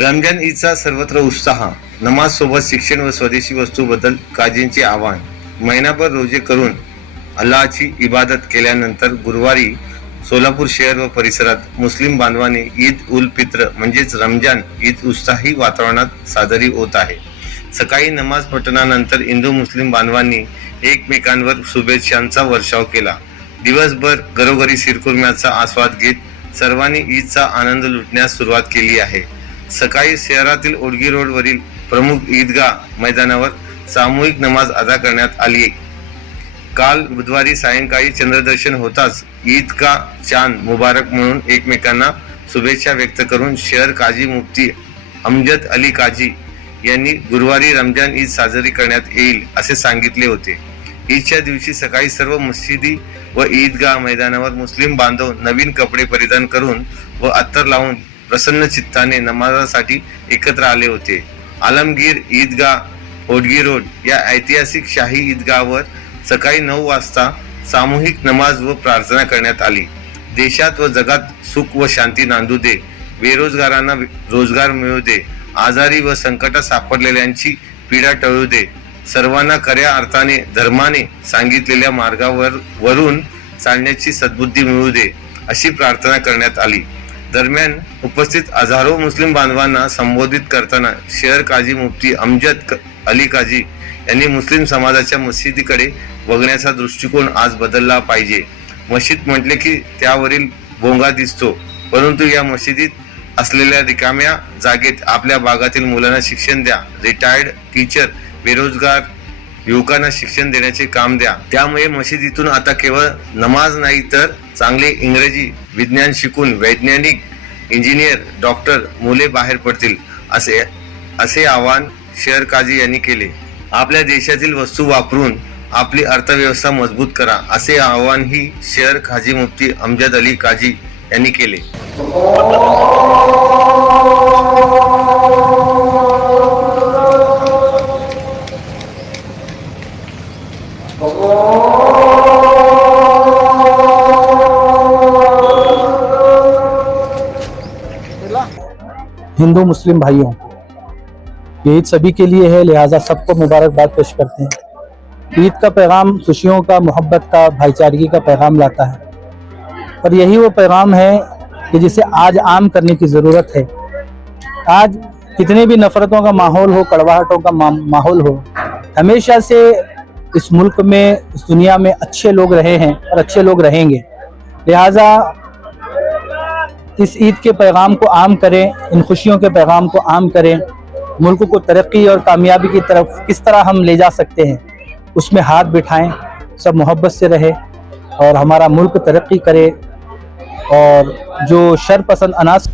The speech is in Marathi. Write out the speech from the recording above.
रमजान ईदचा सर्वत्र उत्साह, नमाज सोबत शिक्षण व स्वदेशी वस्तूबद्दल काजींचे आवाहन। महिनाभर रोजे करून अल्लाहची इबादत केल्यानंतर गुरुवारी सोलापूर शहर व परिसरात मुस्लिम बांधवांनी ईद उल फित्र म्हणजेच रमजान ईद उत्साही वातावरणात साजरी होत आहे। सकाळी नमाज पठणानंतर हिंदू मुस्लिम बांधवांनी एकमेकांवर शुभेच्छांचा वर्षाव केला। दिवसभर घरोघरी शिरखुर्म्याचा आस्वाद घेत सर्वांनी ईदचा आनंद लुटण्यास सुरुवात केली आहे। सकाळी शहरातील ओडगी रोडवरील प्रमुख ईदगाह मैदानावर सामूहिक नमाज अदा करण्यात आली। काल बुधवारी सायंकाळी चंद्रदर्शन होताच ईद का चांद मुबारक म्हणून एकमेकांना शुभेच्छा व्यक्त करून शहर काजी मुफ्ती अमजद अली काजी यांनी गुरुवारी रमजान ईद साजरी करण्यात येईल असे सांगितले होते। ईदच्या दिवशी सकाळी सर्व मशिदी व ईदगाह मैदानावर मुस्लिम बांधव नवीन कपडे परिधान करून व अत्तर लावून प्रसन्न चित्ताने नमाजासाठी एकत्र आले होते। आलमगीर ईदगाह ओडगी रोड या ऐतिहासिक शाही ईदगाहवर सकाळी 9 वाजता सामूहिक नमाज व प्रार्थना करण्यात आली। देशात व जगात सुख व शांती नांदू दे, बेरोजगारांना रोजगार मिळू दे, आजारी व संकटात सापडलेल्यांची पीडा टळू दे, सर्वांना खऱ्या अर्थाने धर्माने सांगितलेल्या मार्गावरून चालण्याची सद्बुद्धी मिळू दे अशी प्रार्थना करण्यात आली। दरम्यान उपस्थित हजारो मुस्लिम बांधवांना संबोधित करताना शहर काजी मुफ्ती अमजद अली काजी यांनी मुस्लिम समाजाच्या मशिदीकडे बघण्याचा दृष्टिकोन आज बदलला पाहिजे। मशीद म्हटले की त्यावरील भोंगा दिसतो, परंतु या मशिदीत असलेल्या रिकाम्या जागेत आपल्या भागातील मुलांना शिक्षण द्या, रिटायर्ड टीचर बेरोजगार युवकांना शिक्षण देण्याचे काम द्या। त्यामुळे मशिदीतून आता केवळ नमाज नाही तर चांगले इंग्रजी विज्ञान शिकून वैज्ञानिक इंजिनियर डॉक्टर मुले बाहेर पडतील असे आवाहन शहर काजी यांनी केले। आपल्या देशातील वस्तू वापरून आपली अर्थव्यवस्था मजबूत करा असे आवाहनही शहर काजी मुफ्ती अमजद अली काजी यांनी केले। हिंदू मुस्लिम भाइयों, ये ईद सभी के लिए है, लिहाजा सबको मुबारकबाद पेश करते हैं। ईद का पैगाम खुशियों का, मोहब्बत का, भाईचारगी का पैगाम लाता है और यही वो पैगाम है कि जिसे आज आम करने की ज़रूरत है। आज कितने भी नफरतों का माहौल हो, कड़वाहटों का माहौल हो, हमेशा से इस मुल्क में, इस दुनिया में अच्छे लोग रहे हैं और अच्छे लोग रहेंगे। लिहाजा इस ईद के पैगाम को आम करें, इन खुशियों के पैगाम को आम करें। मुल्क को तरक्की और कामयाबी की तरफ किस तरह हम ले जा सकते हैं उसमें हाथ बिठाएं, सब मोहब्बत से रहे और हमारा मुल्क तरक्की करे और जो शर पसंद अनास